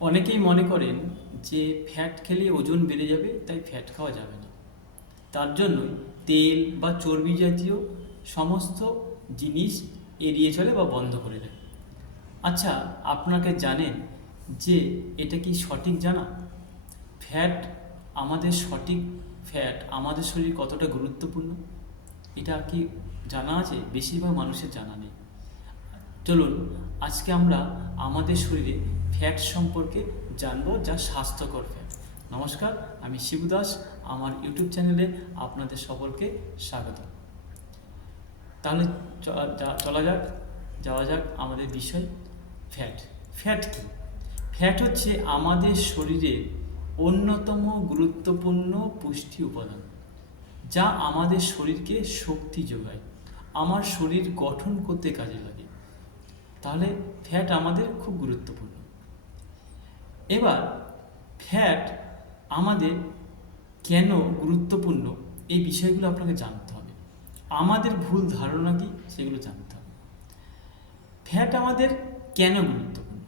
অনেকেই মনে করেন যে ফ্যাট খেলে ওজন বেড়ে যাবে, তাই ফ্যাট খাওয়া যাবে না। তার জন্যই তেল বা চর্বি জাতীয় সমস্ত জিনিস এড়িয়ে চলে বা বন্ধ করে দেয়। আচ্ছা, আপনাকে জানেন যে এটা কি সঠিক জানা? ফ্যাট ফ্যাট আমাদের শরীর কতটা গুরুত্বপূর্ণ, এটা কি জানা আছে? বেশিরভাগ মানুষের জানা নেই। চলুন আজকে আমরা আমাদের শরীরে ফ্যাট সম্পর্কে জানবো, যা স্বাস্থ্যকর ফ্যাট। নমস্কার, আমি শিবু দাস। আমার ইউটিউব চ্যানেলে আপনাদের সকলকে স্বাগত। তাহলে যাওয়া যাক আমাদের বিষয় ফ্যাট। ফ্যাট কি? ফ্যাট হচ্ছে আমাদের শরীরের অন্যতম গুরুত্বপূর্ণ পুষ্টি উপাদান, যা আমাদের শরীরকে শক্তি যোগায়, আমার শরীর গঠন করতে কাজে লাগে। তাহলে ফ্যাট আমাদের খুব গুরুত্বপূর্ণ। এবার ফ্যাট আমাদের কেন গুরুত্বপূর্ণ, এই বিষয়গুলো আপনাকে জানতে হবে। আমাদের ভুল ধারণা কি, সেগুলো জানতে হবে। ফ্যাট আমাদের কেন গুরুত্বপূর্ণ?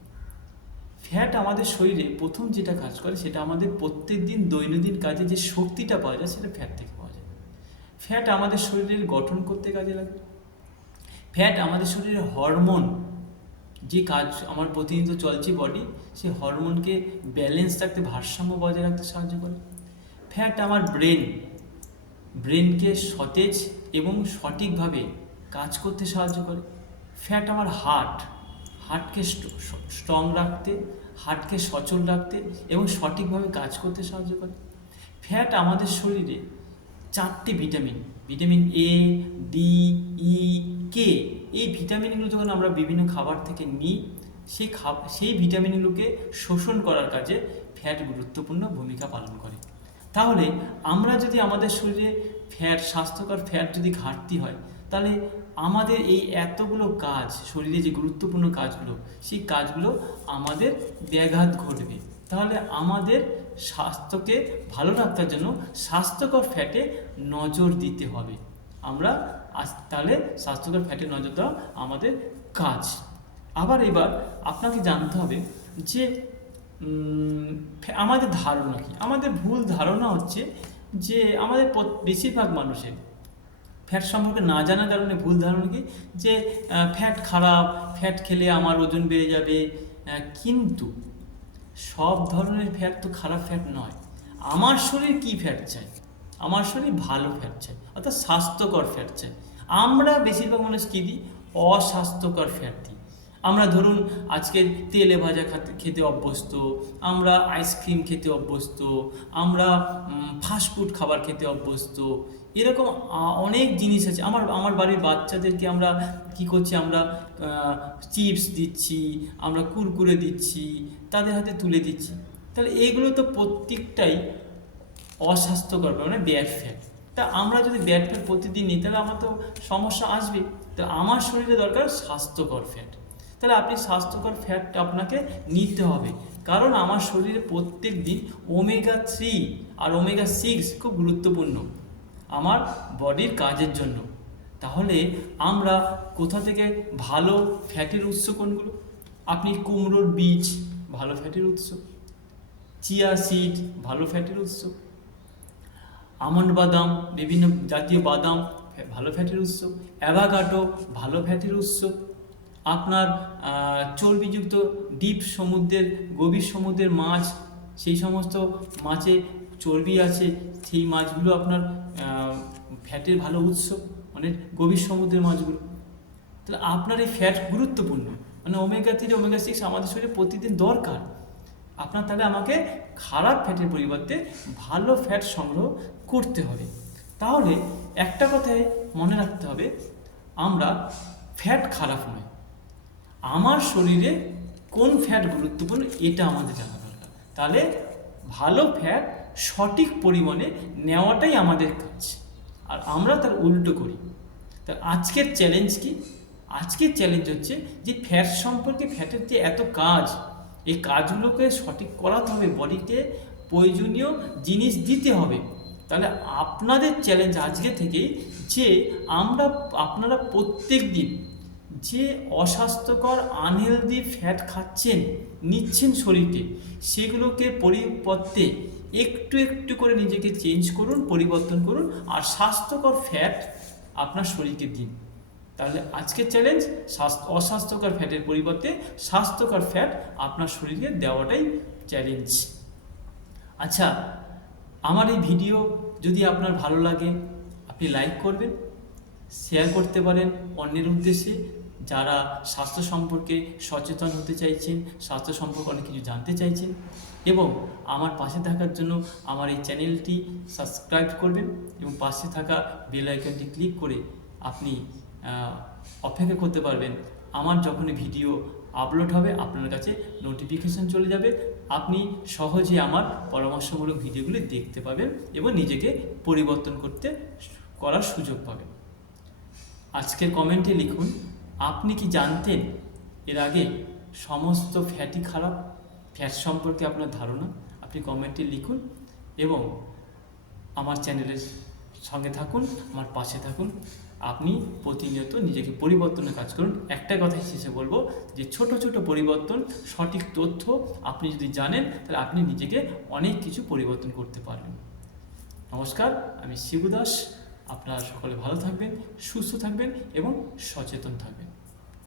ফ্যাট আমাদের শরীরে প্রথম যেটা কাজ করে, সেটা আমাদের প্রত্যেক দিন দৈনন্দিন কাজে যে শক্তিটা পাওয়া যায়, সেটা ফ্যাট থেকে পাওয়া যায়। ফ্যাট আমাদের শরীরের গঠন করতে কাজে লাগে। ফ্যাট আমাদের শরীরের হরমোন, যে কাজ আমার প্রতিনিয়ত চলছে বডি, সে হরমোনকে ব্যালেন্স রাখতে, ভারসাম্য বজায় রাখতে সাহায্য করে। ফ্যাট আমার ব্রেনকে সতেজ এবং সঠিকভাবে কাজ করতে সাহায্য করে। ফ্যাট আমার হার্টকে স্ট্রং রাখতে, হার্টকে সচল রাখতে এবং সঠিকভাবে কাজ করতে সাহায্য করে। ফ্যাট আমাদের শরীরে চারটি ভিটামিন এ, ডি, ই, কে, এই ভিটামিনগুলো যখন আমরা বিভিন্ন খাবার থেকে নিই, সেই ভিটামিনগুলোকে শোষণ করার কাজে ফ্যাট গুরুত্বপূর্ণ ভূমিকা পালন করে। তাহলে আমরা যদি আমাদের শরীরে স্বাস্থ্যকর ফ্যাট যদি ঘাটতি হয়, তাহলে আমাদের এই এতগুলো কাজ, শরীরে যে গুরুত্বপূর্ণ কাজগুলো, সেই কাজগুলো আমাদের ব্যাঘাত ঘটবে। তাহলে আমাদের স্বাস্থ্যকে ভালো রাখার জন্য স্বাস্থ্যকর ফ্যাটে নজর দিতে হবে। তাহলে স্বাস্থ্যকর ফ্যাটে নজর দেওয়া আমাদের কাজ। এবার আপনাকে জানতে হবে যে আমাদের ধারণা কি। আমাদের ভুল ধারণা হচ্ছে যে আমাদের বেশিরভাগ মানুষের ফ্যাট সম্পর্কে না জানার কারণে ভুল ধারণা কি, যে ফ্যাট খারাপ, ফ্যাট খেলে আমার ওজন বেড়ে যাবে। কিন্তু সব ধরনের ফ্যাট তো খারাপ ফ্যাট নয়। আমার শরীর কি ফ্যাট চাই? আমার শরীর ভালো ফ্যাট চাই, অর্থাৎ স্বাস্থ্যকর ফ্যাট চাই। আমরা বেশিরভাগ মানুষ কী দিই? অস্বাস্থ্যকর ফ্যাট দিই। আমরা ধরুন আজকে তেলে ভাজা খেতে অভ্যস্ত, আমরা আইসক্রিম খেতে অভ্যস্ত, আমরা ফাস্টফুড খাবার খেতে অভ্যস্ত। এরকম অনেক জিনিস আছে। আমার বাড়ির বাচ্চাদেরকে আমরা কি করছি? আমরা চিপস দিচ্ছি, আমরা কুরকুরে দিচ্ছি, তাদের হাতে তুলে দিচ্ছি। তাহলে এইগুলো তো প্রত্যেকটাই অস্বাস্থ্যকর, মানে ব্যাড ফ্যাট। তা আমরা যদি ব্যাড ফ্যাট প্রতিদিন নিই, তাহলে আমার তো সমস্যা আসবে। তো আমার শরীরে দরকার স্বাস্থ্যকর ফ্যাট। তাহলে আপনি স্বাস্থ্যকর ফ্যাট আপনাকে নিতে হবে, কারণ আমার শরীরে প্রত্যেক দিন ওমেগা-3 আর ওমেগা-6 খুব গুরুত্বপূর্ণ আমার বডির কাজের জন্য। তাহলে আমরা কোথা থেকে ভালো ফ্যাটের উৎস কোনগুলো? আপনি কুমড়োর বীজ ভালো ফ্যাটের উৎস, চিয়া সিড ভালো ফ্যাটের উৎস, আমন্ড বাদাম, বিভিন্ন জাতীয় বাদাম ভালো ফ্যাটের উৎস, অ্যাভোকাডো ভালো ফ্যাটের উৎস। আপনার চর্বিযুক্ত গভীর সমুদ্রের মাছ, সেই সমস্ত মাছে চর্বি আছে, সেই মাছগুলো আপনার ফ্যাটের ভালো উৎস, মানে গভীর সমুদ্রের মাছগুলো। তাহলে আপনার এই ফ্যাট গুরুত্বপূর্ণ, মানে ওমেগা-3 ওমেগা-6 আমাদের শরীরে প্রতিদিন দরকার। তাহলে আমাকে খারাপ ফ্যাটের পরিবর্তে ভালো ফ্যাট সংগ্রহ করতে হবে। তাহলে একটা কথাই মনে রাখতে হবে, আমরা ফ্যাট খারাপ নয়, আমার শরীরে কোন ফ্যাট গুরুত্বপূর্ণ এটা আমাদের জানা দরকার। তাহলে ভালো ফ্যাট সঠিক পরিমাণে নেওয়াটাই আমাদের কাজ, আর আমরা তার উল্টো করি। তা আজকের চ্যালেঞ্জ কি? আজকের চ্যালেঞ্জ হচ্ছে যে ফ্যাট সম্পর্কে, ফ্যাটের যে এত কাজ, এই কাজগুলোকে সঠিক করাতে হবে, বডিকে প্রয়োজনীয় জিনিস দিতে হবে। তাহলে আপনাদের চ্যালেঞ্জ আজকে থেকেই যে আপনারা প্রত্যেক দিন যে অস্বাস্থ্যকর আনহেলদি ফ্যাট খাচ্ছেন, নিচ্ছেন শরীরে, সেগুলোকে পরিবর্তে একটু একটু করে নিজেকে চেঞ্জ করুন, পরিবর্তন করুন, আর স্বাস্থ্যকর ফ্যাট আপনার শরীরকে দিন। তাহলে আজকের চ্যালেঞ্জ, অস্বাস্থ্যকর ফ্যাটের পরিবর্তে স্বাস্থ্যকর ফ্যাট আপনার শরীরে দেওয়াটাই চ্যালেঞ্জ। আচ্ছা, আমার এই ভিডিও যদি আপনার ভালো লাগে, আপনি লাইক করবেন, শেয়ার করতে পারেন অন্যের উদ্দেশ্যে যারা স্বাস্থ্য সম্পর্কে সচেতন হতে চাইছেন, স্বাস্থ্য সম্পর্কে অনেক কিছু জানতে চাইছেন, এবং আমার পাশে থাকার জন্য আমার এই চ্যানেলটি সাবস্ক্রাইব করবেন এবং পাশে থাকা বেল আইকনটি ক্লিক করে আপনি অপেক্ষা করতে পারবেন। আমার যখনই ভিডিও আপলোড হবে আপনার কাছে নোটিফিকেশান চলে যাবে, আপনি সহজে আমার পরামর্শমূলক ভিডিওগুলি দেখতে পাবেন এবং নিজেকে পরিবর্তন করার সুযোগ পাবেন। আজকের কমেন্টে লিখুন, আপনি কি জানতেন এর আগে সমস্ত ফ্যাটই খারাপ? ফ্যাট সম্পর্কে আপনার ধারণা আপনি কমেন্টে লিখুন এবং আমার চ্যানেলের সঙ্গে থাকুন, আমার পাশে থাকুন। আপনি প্রতিনিয়ত নিজেকে পরিবর্তনের কাজ করুন। একটা কথা শেষে বলবো যে ছোট ছোট পরিবর্তন, সঠিক তথ্য আপনি যদি জানেন তাহলে আপনি নিজেকে অনেক কিছু পরিবর্তন করতে পারবেন। নমস্কার, আমি শিবু দাস। আপনারা সকলে ভালো থাকবেন, সুস্থ থাকবেন এবং সচেতন থাকবেন।